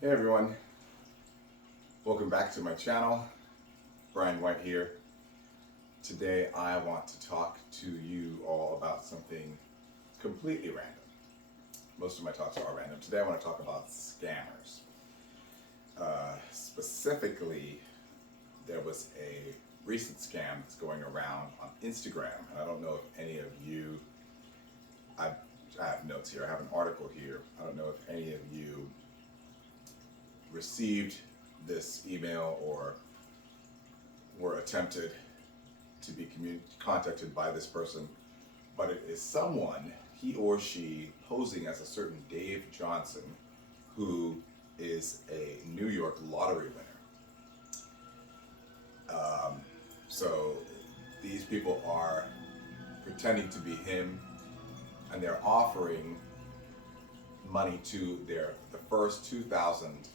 Hey everyone, welcome back to my channel. Brian White here. Today I want to talk to you all about something completely random. Most of my talks are random. Today I want to talk about scammers. Specifically, there was a recent scam that's going around on Instagram, and I don't know if any of you, I, I have notes here, I have an article here, I don't know if any of you received this email or were attempted to be contacted by this person, but it is someone, he or she, posing as a certain Dave Johnson, who is a New York lottery winner. So these people are pretending to be him, and they're offering money to the first 2,000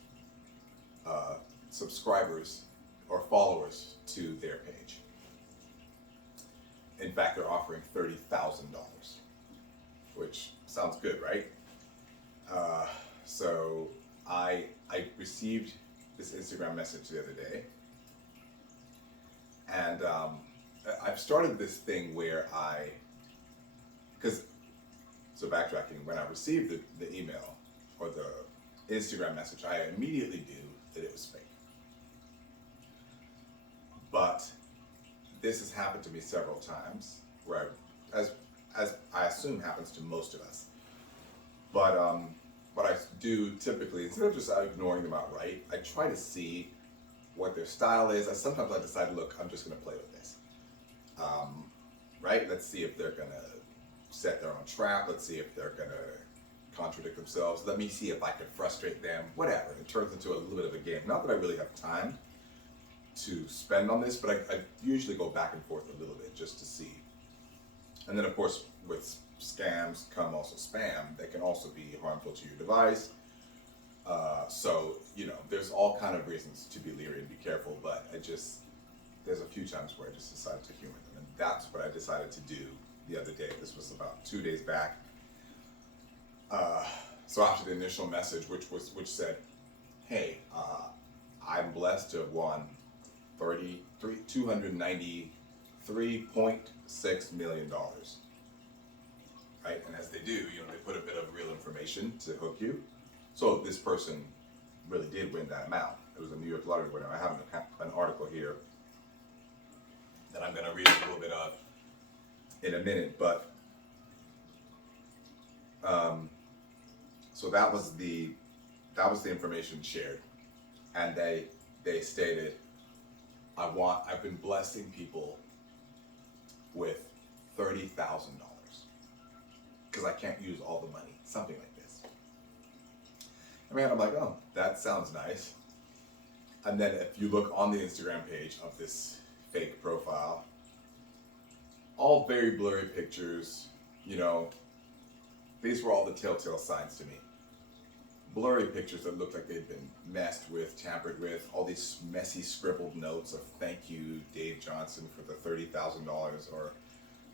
subscribers or followers to their page. In fact, they're offering $30,000, which sounds good, right? So I received this Instagram message the other day, and I've started this thing where so backtracking, when I received the email or the Instagram message, I immediately knew that it was fake. But this has happened to me several times, where as I assume happens to most of us. But what I do typically, instead of just ignoring them outright, I try to see what their style is. Sometimes I decide, look, I'm just going to play with this. Right? Let's see if they're going to set their own trap. Let's see if they're going to contradict themselves. Let me see if I can frustrate them. Whatever. It turns into a little bit of a game. Not that I really have time to spend on this, but I usually go back and forth a little bit just to see. And then, of course, with scams come also spam. They can also be harmful to your device. So, there's all kind of reasons to be leery and be careful, but there's a few times where I just decided to humor them. And that's what I decided to do the other day. This was about 2 days back. So after the initial message, which said, hey, I'm blessed to have won $293.6 million. Right? And as they do, they put a bit of real information to hook you. So this person really did win that amount. It was a New York lottery winner. I have an article here that I'm going to read a little bit of in a minute, but so that was the information shared, and they stated, I've been blessing people with $30,000 because I can't use all the money, something like this. I mean, I'm like, oh, that sounds nice. And then if you look on the Instagram page of this fake profile, all very blurry pictures, these were all the telltale signs to me. Blurry pictures that looked like they'd been messed with, tampered with, all these messy scribbled notes of thank you, Dave Johnson, for the $30,000,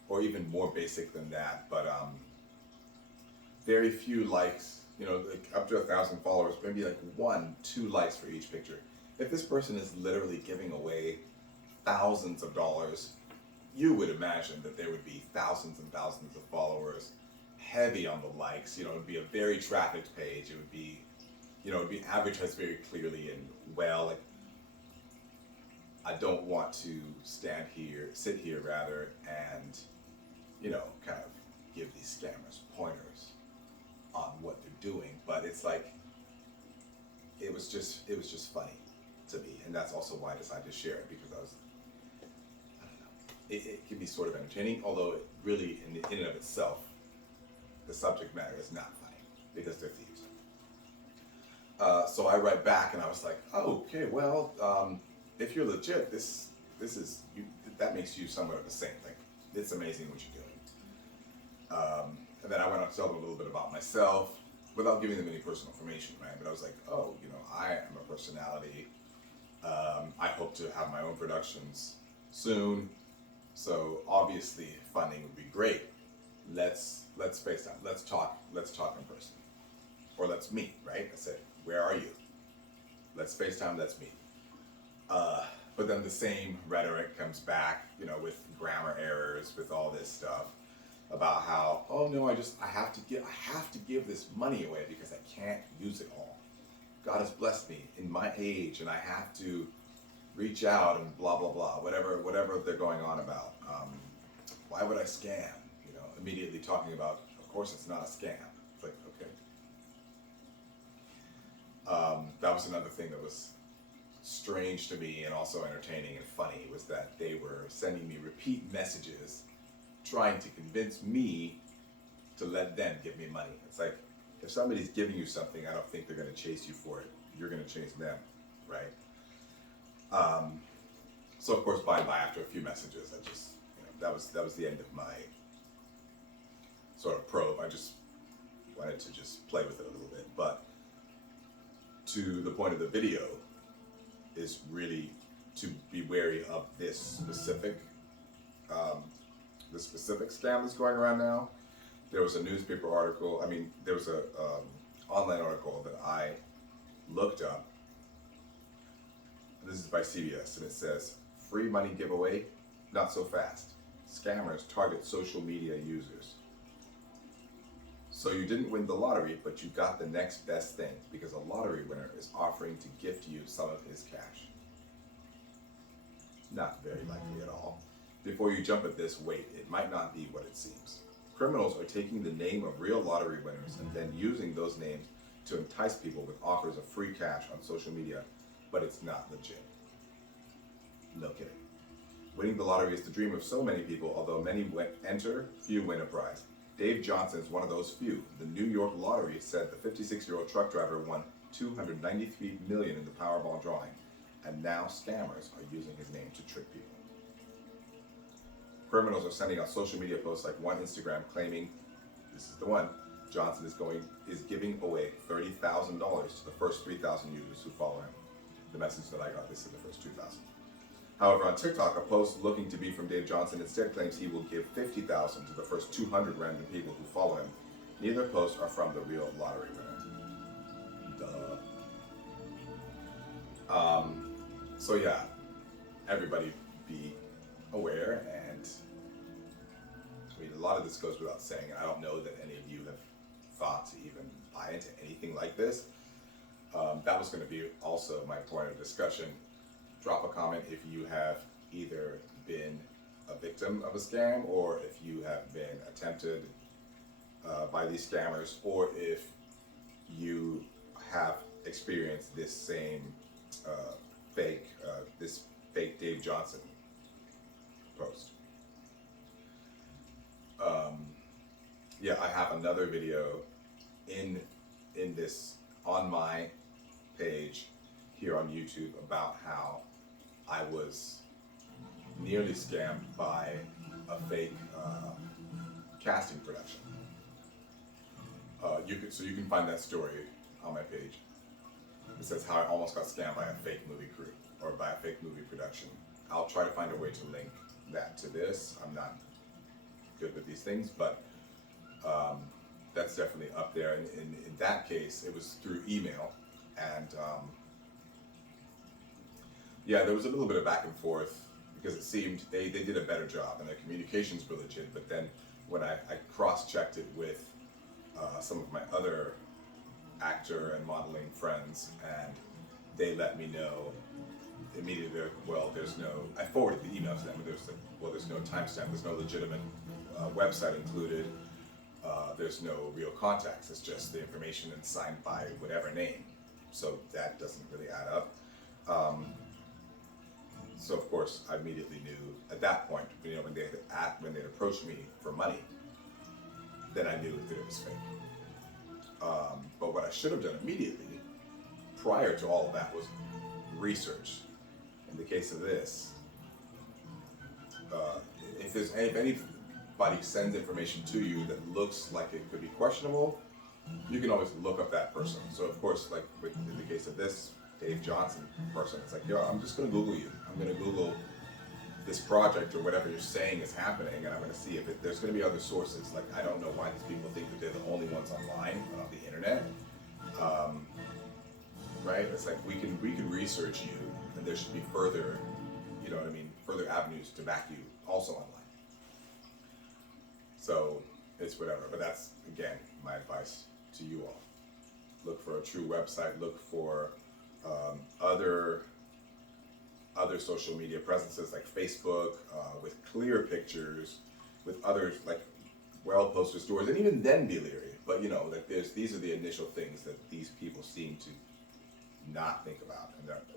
or even more basic than that, but very few likes, like up to 1,000 followers, maybe like 1-2 likes for each picture. If this person is literally giving away thousands of dollars, you would imagine that there would be thousands and thousands of followers, heavy on the likes. It would be a very trafficked page. It would be, advertised very clearly and well. Like, I don't want to sit here rather, and, kind of give these scammers pointers on what they're doing. But it's like, it was just funny to me, and that's also why I decided to share it, because I don't know, it can be sort of entertaining, although it really, in and of itself, the subject matter is not funny, because they're thieves. So I write back, and I was like, oh, okay, well, if you're legit, this is you. That makes you somewhat of a saint. Like, it's amazing what you're doing. And then I went on to tell them a little bit about myself, without giving them any personal information, right? But I was like, oh, I am a personality. I hope to have my own productions soon. So obviously funding would be great. Let's FaceTime. Let's talk in person. Or let's meet, right? I said, where are you? let's FaceTime, let's meet. But then the same rhetoric comes back, you know, with grammar errors, with all this stuff about how, oh no, I have to give this money away because I can't use it all. God has blessed me in my age, and I have to reach out and blah blah blah, whatever they're going on about. Why would I scam? You know, immediately talking about, of course, it's not a scam. It's like, okay. That was another thing that was strange to me and also entertaining and funny, was that they were sending me repeat messages trying to convince me to let them give me money. It's like, if somebody's giving you something, I don't think they're going to chase you for it. You're going to chase them, right? So of course, by after a few messages, I just, you know, that was the end of my sort of probe. I just wanted to just play with it a little bit. But to the point of the video is really to be wary of this specific scam that's going around now. There was a newspaper article. There was a online article that I looked up. This is by CBS, and it says, "Free money giveaway, not so fast. Scammers target social media users." So you didn't win the lottery, but you got the next best thing, because a lottery winner is offering to gift you some of his cash. Not very likely at all. Before you jump at this, wait, it might not be what it seems. Criminals are taking the name of real lottery winners and then using those names to entice people with offers of free cash on social media, but it's not legit. No kidding. Winning the lottery is the dream of so many people, although many enter, few win a prize. Dave Johnson is one of those few. The New York Lottery said the 56-year-old truck driver won $293 million in the Powerball drawing, and now scammers are using his name to trick people. Criminals are sending out social media posts like one Instagram claiming, this is the one, Johnson is giving away $30,000 to the first 3,000 users who follow him. The message that I got, they said the first 2,000. However, on TikTok, a post looking to be from Dave Johnson instead claims he will give $50,000 to the first 200 random people who follow him. Neither posts are from the real lottery winner. Duh. So yeah, everybody be aware, and a lot of this goes without saying, and I don't know that any of you have thought to even buy into anything like this. That was going to be also my point of discussion. Drop a comment if you have either been a victim of a scam, or if you have been attempted by these scammers, or if you have experienced this same fake Dave Johnson post. Yeah, I have another video in this on my page here on YouTube about how I was nearly scammed by a fake casting production. You can find that story on my page. It says how I almost got scammed by a fake movie crew, or by a fake movie production. I'll try to find a way to link that to this. I'm not good with these things, but that's definitely up there. And in that case, it was through email, and yeah, there was a little bit of back and forth, because it seemed they did a better job and their communications were legit. But then when I cross-checked it with some of my other actor and modeling friends, and they let me know immediately, well, I forwarded the email to them, and there's no timestamp, there's no legitimate website included, there's no real contacts, it's just the information and signed by whatever name. So that doesn't really add up. So of course, I immediately knew at that point, when they approached me for money, then I knew that it was fake. But what I should have done immediately, prior to all of that, was research. In the case of this, if anybody sends information to you that looks like it could be questionable, you can always look up that person. So of course, like in the case of this Dave Johnson person, it's like, yo, I'm just gonna Google you. I'm gonna Google this project or whatever you're saying is happening, and I'm gonna see if there's gonna be other sources. Like, I don't know why these people think that they're the only ones online on the internet. right? It's like we can research you, and there should be further, you know what I mean, further avenues to back you also online. So it's whatever, but that's again my advice to you all. Look for a true website. Look for other social media presences like Facebook with clear pictures, with others like well-posted stories, and even then be leery. But you know, like these are the initial things that these people seem to not think about,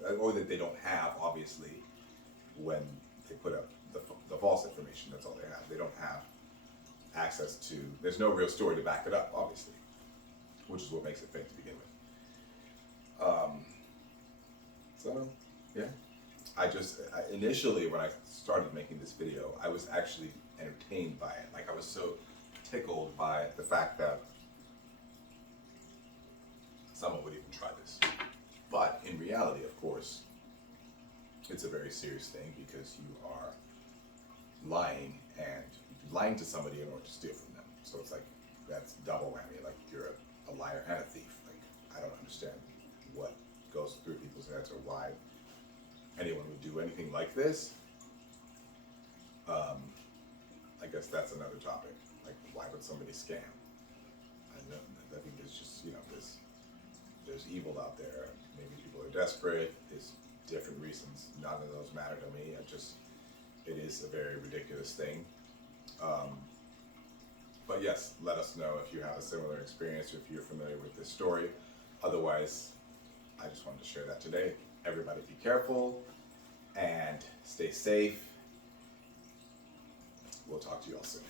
and or that they don't have, obviously, when they put up the false information. That's all they have. They don't have access to. There's no real story to back it up, obviously, which is what makes it fake to begin with. So yeah, initially when I started making this video, I was actually entertained by it. Like I was so tickled by the fact that someone would even try this. But in reality, of course, it's a very serious thing because you are lying to somebody in order to steal from them. So it's like, that's double whammy. Like you're a liar and a thief. Like I don't understand what goes through people's heads or why anyone would do anything like this. I guess that's another topic. Like why would somebody scam? I think there's just, you know, there's evil out there. Maybe people are desperate. There's different reasons. None of those matter to me. It is a very ridiculous thing. But yes, let us know if you have a similar experience or if you're familiar with this story. Otherwise, I just wanted to share that today. Everybody be careful and stay safe. We'll talk to you all soon.